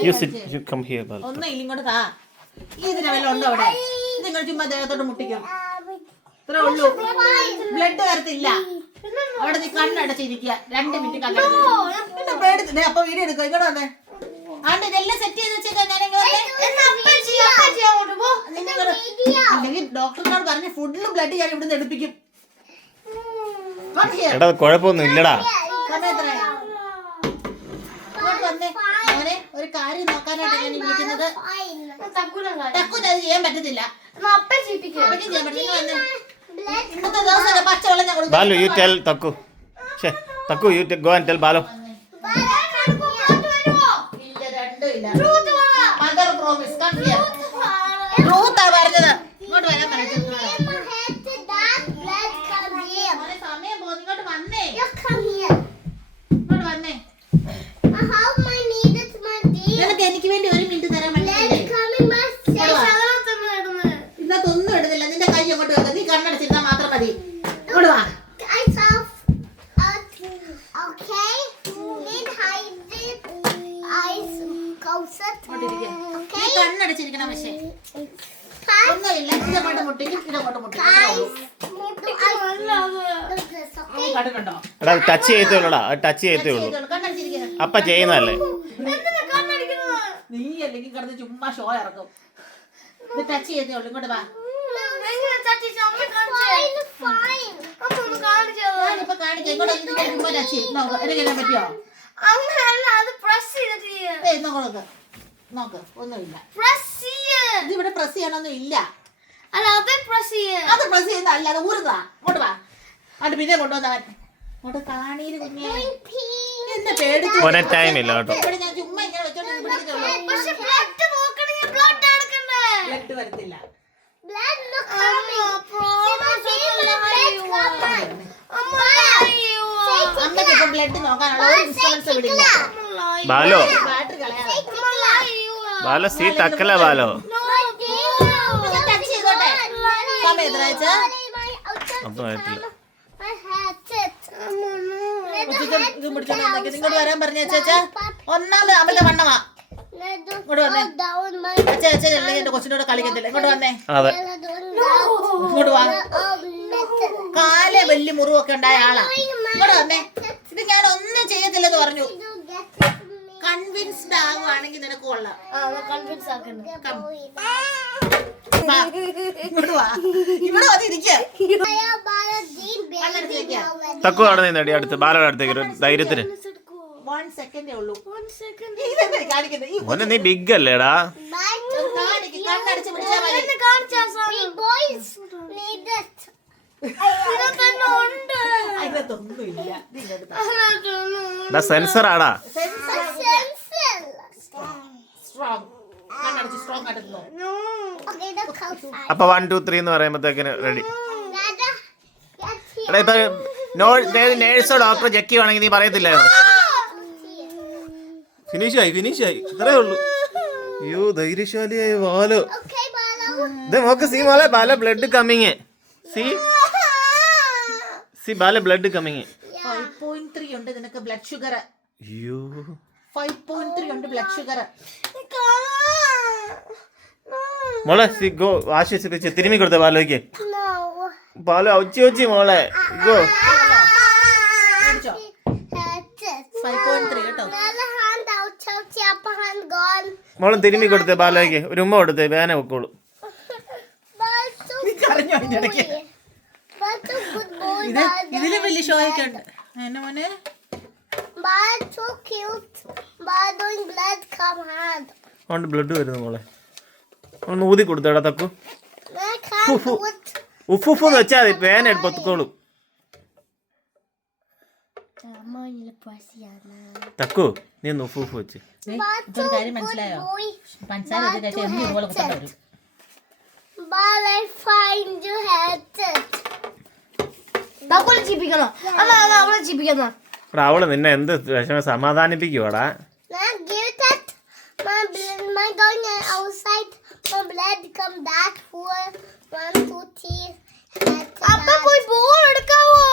You sit. You come here, Balu. ഒന്നും ഇല്ല ഇങ്ങോട്ട് താ. ഇതിന് വല്ല ഉണ്ടോ അവിടെ? നിങ്ങൾ ചുമ്മാ ദേഹത്തോട്ട് മുട്ടിക്കും. ഇത്രേ ഉള്ളൂ. ബ്ലഡ് വരത്തില്ല. അവിടെ നീ കണ്ണടച്ചിരിക്കുക. 2 മിനിറ്റ് കണ്ണടച്ചിരിക്കുക. പേടിച്ചിട്ടേ അപ്പൊ വീഡിയോ എടുക്കുക. ഇങ്ങോട്ട് വന്നേ. ആണ്ട് ഇതെല്ലാം സെറ്റ് ചെയ്ത് വെച്ചേക്കാൻ അല്ലെങ്കിൽ ഡോക്ടറിനോട് പറഞ്ഞ് ഫുഡിലും ബ്ലഡ് ഞാൻ ഇവിടുന്ന് എടുപ്പിക്കും. എടാ കുഴപ്പമൊന്നും ഇല്ലടാ. മോനെ ഒരു കാര്യം നോക്കാനായിട്ടാണ് ഞാൻ വിളിക്കുന്നത്. തക്കൂന് അത് ചെയ്യാൻ പറ്റത്തില്ല. ഇന്നത്തെ ദിവസം പച്ചവെള്ളം ഞാൻ കൊടുക്കും. Balu, you tell Takku. Takku, you go and tell Balu. Mother promise come here. റൂത്താ പറഞ്ഞത്. ഇങ്ങോട്ട് വരാൻ പറഞ്ഞു. സമയം പോകുന്നു. ഇങ്ങോട്ട് വന്നേ. ഇങ്ങോട്ട് വന്നേ. നിനക്ക് എനിക്ക് വേണ്ടി 1 മിനിറ്റ് തരാൻ പറ്റില്ലേ? ഇന്നത്തൊന്നും ഇടുന്നില്ല. നിന്റെ കൈ അങ്ങോട്ട് വെക്ക. നീ കണ്ണടച്ചിരുന്നാൽ മാത്രം മതി. ഇങ്ങോട്ട് വാ. കണ്ണടച്ചിരിക്കണം. പക്ഷേ ഒന്നുമില്ല. ഇതങ്ങോട്ട് മുട്ടിക്കും, ഇതങ്ങോട്ട് മുട്ടിക്കും. കണ്ടുണ്ടോ? എടാ ടച്ച് ചെയ്തോളൂടാ. ടച്ച് ചെയ്തോളൂ. അപ്പ ചെയ്യുന്നതല്ലേ. നീ അല്ലെങ്കിൽ കിടന്ന് ചുമ്മാ ഷോ ഇറക്കും. ഇത് ടച്ച് ചെയ്തേ ഉള്ളൂ. ഇങ്ങോട്ട് വാ. ഞാനിപ്പോ കാണിക്കാം. ഇങ്ങോട്ട് ചുമ്മാ ടച്ച് ചെയ്ത് നോക്ക്. എന്നെ പറ്റിയോ? നോക്ക്. ഒന്നുമില്ല. ഇതിവിടെ പ്രസ് ചെയ്യാനൊന്നും ഇല്ല. അത് പ്രസ് ചെയ്യുന്ന അല്ല. അത് ഊരുതാ. ഇങ്ങോട്ട് വാ. അത് പിന്നെ കൊണ്ടുവന്നവൻ ഇങ്ങോട്ട് കാണീര് കുഞ്ഞേ. എന്നെ പേടിച്ചു. ടൈം ഇല്ല കേട്ടോ. ഞാൻ ചുമ്മാ ഇങ്ങനെ വെച്ചോണ്ട് ബ്ലഡ് വരത്തില്ല. അമ്മയ്ക്ക് ഇപ്പൊ ബ്ലഡ് നോക്കാനുള്ള ഒരു ഇൻസ്ട്രുമെന്റ്സ് വിടില്ല. ബാലോ ബാറ്ററി കളയാ. ബാലോ സീ തക്കല ബാലോ. ടച്ച് ചെയ്തോട്ടെ. സമയം എത്ര വെച്ചാ? ഒന്നും ആയിട്ടില്ല. ഇതും പിടിച്ചോണ്ട് ഇങ്ങോട്ട് വരാൻ പറഞ്ഞ ചേച്ചാ. ഒന്നാമത് അവന്റെ വണ്ണമാ. ഇങ്ങോട്ട് വന്നേ. ചേച്ചാ എന്റെ കൊച്ചിനോട് കളിക്കത്തില്ല. ഇങ്ങോട്ട് വന്നേ. ഇങ്ങോട്ട് വാ. കാല് വലിയ മുറിവൊക്കെ ഉണ്ടായ ആളാ. ഇങ്ങോട്ട് വന്നേ. ഇത് ഞാൻ ഒന്നും ചെയ്യത്തില്ലെന്ന് പറഞ്ഞു. കൺവിൻസ്ഡ് ആകുവാണെങ്കിൽ നിനക്ക് കൊള്ളാം. ഇങ്ങോട്ട് വാ. ഇവിടെ വന്നിരിക്കുക. തക്കു അവിടെ നിന്നടി അടുത്ത് ബാലയുടെ അടുത്തേക്ക് ധൈര്യത്തിന്. 1 സെക്കൻഡേ ഉള്ളൂ. നീ ബിഗ് അല്ലേടാ. കണ്ണടച്ച് പിടിച്ചാ മതി. സെൻസർ ആടാ. അപ്പൊ 1 2 3 എന്ന് പറയുമ്പോഴത്തേക്കിന് റെഡി. എടാ ഇപ്പൊ നേഴ്സോ ഡോക്ടറോ ചെക്ക് ചെയ്യുവാണെങ്കിൽ നീ പറയത്തില്ലായിരുന്നു. ഫിനിഷായി ഇത്രേ ഉള്ളൂ. അയ്യോ ധൈര്യശാലിയായി ബാലു. ഇത് നോക്ക്. സീ മോളെ ബാല ബ്ലഡ് കമ്മിങ്. സി ബാല ബ്ലഡ് കമ്മിങ്. 5.3 ഉണ്ട് നിനക്ക് ബ്ലഡ് ഷുഗർ. അയ്യോ 5.3 ഉണ്ട് ബ്ലഡ് ഷുഗർ. മോളെ സി ഗോ വാഷ് വെച്ച് തിരുമ്മി കൊടുത്ത ബാലോയ്ക്ക്. ബാലു ഔച്ചി മോളെ ഗോ. 5.3 കേട്ടോ. മോളെ തിരുമ്മി കൊടുത്തേ ബാലോയ്ക്ക്. ഒരു ഉമ്മ കൊടുത്തേ. വേന വെക്കോളൂ. ഇതിലും വലിയ ഷോ ഒക്കെ ഉണ്ട്. എന്നെ മോനെ അതുകൊണ്ട് ബ്ലഡ് വരുന്നു മോളെ. ഒന്ന് ഊതി കൊടുത്തേടാ തക്കു. ഉഫുഫെന്ന് വെച്ചാൽ മതി. വേന പൊത്തുക്കോളും. തക്കു നീ ഒന്ന് ഉഫുഫ് വെച്ച്. ഒരു കാര്യം മനസ്സിലായോ? പഞ്ചസാര ഇതുപോലെ കുത്തണ്ട വരും. അവള് നിന്നെ എന്ത് വിഷമം സമാധാനിപ്പിക്കുവാടാ. അപ്പ പോയി ബോൾ എടുക്കാവോ?